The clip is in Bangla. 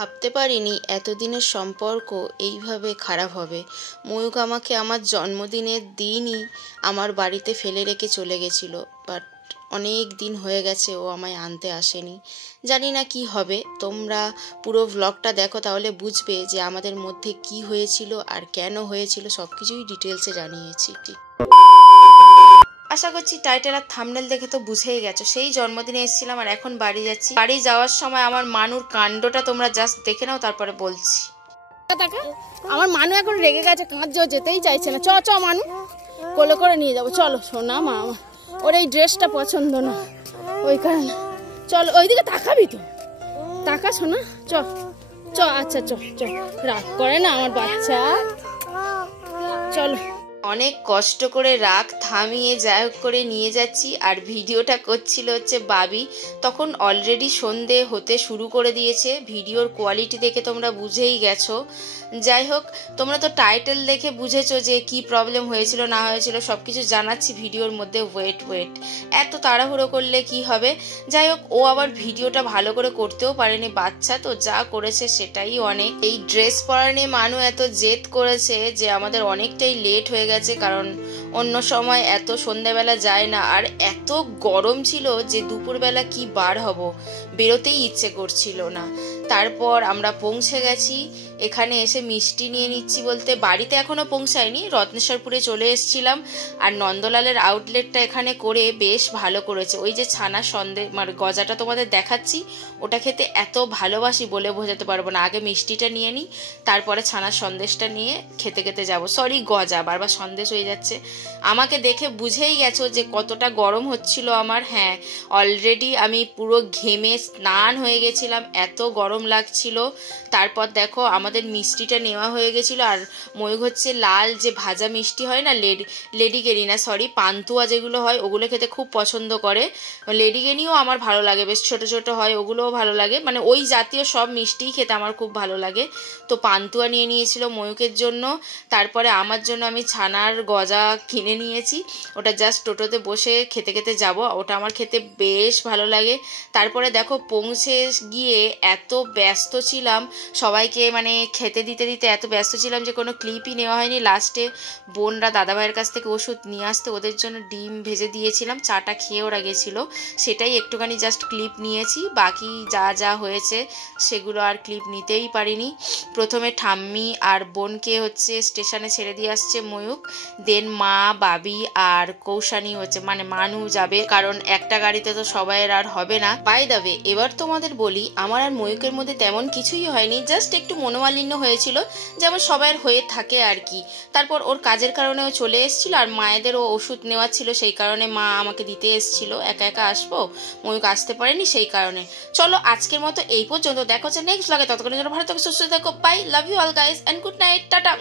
ভাবতে পারিনি এতদিনের সম্পর্ক এইভাবে খারাপ হবে। ময়ূক আমাকে আমার জন্মদিনের দিনই আমার বাড়িতে ফেলে রেখে চলে গেছিল, বাট অনেক দিন হয়ে গেছে ও আমায় আনতে আসেনি। জানি না কি হবে, তোমরা পুরো ভ্লগটা দেখো তাহলে বুঝবে যে আমাদের মধ্যে কি হয়েছিল আর কেন হয়েছিল, সব কিছুই ডিটেলসে জানিয়েছি। আশা করছি টাইটেল আর থাম্বনেল দেখে তো বুঝেই গেছো, সেই জন্মদিনে এসেছিলাম আর এখন বাড়ি যাচ্ছি। বাড়ি যাওয়ার সময় আমার মানুর কাণ্ডটা তোমরা জাস্ট দেখে নাও, তারপরে বলছি। আমার মানু এখন রেগে গেছে, কাঁদছেও, যেতেই চাইছে না। চ মানু, কোলে করে নিয়ে যাবো, চলো। শোনা মা, ওর এই ড্রেসটা পছন্দ না, ওই কারণে। চলো, ওইদিকে তাকাবি তো, তাকা শোনা। চ আচ্ছা চ, রাগ করে না আমার বাচ্চা, চলো। অনেক কষ্ট করে রাগ থামিয়ে যাই হোক করে নিয়ে যাচ্ছি। আর ভিডিওটা করছিল হচ্ছে বাবি। তখন অলরেডি সন্ধে হতে শুরু করে দিয়েছে, ভিডিওর কোয়ালিটি দেখে তোমরা বুঝেই গেছো। যাই হোক, তোমরা তো টাইটেল দেখে বুঝেছো যে কি প্রবলেম হয়েছিল না হয়েছিল, সব কিছু জানাচ্ছি ভিডিওর মধ্যে। ওয়েট, এত তাড়াহুড়ো করলে কি হবে। যাই হোক, ও আবার ভিডিওটা ভালো করে করতেও পারেনি, বাচ্চা তো, যা করেছে সেটাই অনেক। এই ড্রেস পরা নিয়ে মানু এত জেদ করেছে যে আমাদের অনেকটাই লেট হয়ে গেছে, কারণ অন্য সময় এত সন্ধ্যাবেলা যায় না। আর এত গরম ছিল যে দুপুরবেলা কি বার হব, বেরোতেই ইচ্ছে করছিল না। তারপর আমরা পৌঁছে গেছি। এখানে এসে মিষ্টি নিয়ে নিচ্ছি, বলতে বাড়িতে এখনো পৌঁছায়নি, রত্নেশ্বরপুরে চলে এসেছিলাম। আর নন্দলালের আউটলেটটা এখানে করে বেশ ভালো করেছে। ওই যে ছানা সন্দেশ মানে গজাটা তোমাদের দেখাচ্ছি, ওটা খেতে এত ভালোবাসি বলে বোঝাতে পারবো না। আগে মিষ্টিটা নিয়ে নিই, তারপরে ছানার সন্দেশটা নিয়ে খেতে যাবো। সরি, গজা, বারবার সন্দেশ হয়ে যাচ্ছে। আমাকে দেখে বুঝেই গেছো যে কতটা গরম হচ্ছিল আমার। হ্যাঁ, অলরেডি আমি পুরো ঘেমে স্নান হয়ে গেছিলাম, এত গরম লাগছিল। তারপর দেখো আমাদের মিষ্টিটা নেওয়া হয়ে গেছিলো। আর ময়ূক হচ্ছে লাল যে ভাজা মিষ্টি হয় না, লেডিকেনি না, সরি, পান্তুয়া যেগুলো হয় ওগুলো খেতে খুব পছন্দ করে। লেডিকেনিও আমার ভালো লাগে, বেশ ছোট ছোট হয়, ওগুলোও ভালো লাগে। মানে ওই জাতীয় সব মিষ্টিই খেতে আমার খুব ভালো লাগে। তো পান্তুয়া নিয়ে নিয়েছিল ময়ূকের জন্য। তারপরে আমার জন্য আমি ছানার গজা কিনে নিয়েছি, ওটা জাস্ট টোটোতে বসে খেতে যাব। ওটা আমার খেতে বেশ ভালো লাগে। তারপরে দেখো পৌঁছে গিয়ে এত ব্যস্ত ছিলাম, সবাইকে মানে খেতে দিতে এত ব্যস্ত ছিলাম যে কোনো ক্লিপই নেওয়া হয়নি। লাস্টে বোনরা দাদাভাইয়ের কাছ থেকে ওষুধ নিয়ে আসতে ওদের জন্য ডিম ভেজে দিয়েছিলাম, চাটা খেয়ে ওরা গেছিলো, সেটাই একটুখানি জাস্ট ক্লিপ নিয়েছি। বাকি যা হয়েছে সেগুলো আর ক্লিপ নিতেই পারিনি। প্রথমে ঠাম্মি আর বোনকে হচ্ছে স্টেশনে ছেড়ে দিয়ে আসছে ময়ূক, দেন মা, বাবি আর কৌশানী হচ্ছে মানে মানু যাবে, কারণ একটা গাড়িতে তো সবাইয়ের আর হবে না। বাই দ্য ওয়ে, এবার তোমাদের বলি, আমার আর ময়ূকের মধ্যে তেমন কিছুই হয়নি, জাস্ট একটু মনোমালিন্য হয়েছিল, যেমন সবাইয়ের হয়ে থাকে আর কি। তারপর ওর কাজের কারণে ও চলে এসেছিল, আর মায়েদেরও ওষুধ নেওয়ার ছিল, সেই কারণে মা আমাকে দিতে এসেছিল। একা আসবো, ময়ূক আসতে পারেনি, সেই কারণে। চলো আজকের মতো এই পর্যন্ত, দেখা হচ্ছে নেক্সট ব্লগে। ততক্ষণের জন্য ভালো থাকো, সুস্থ থাকো, bye, love you all guys and good night, tata.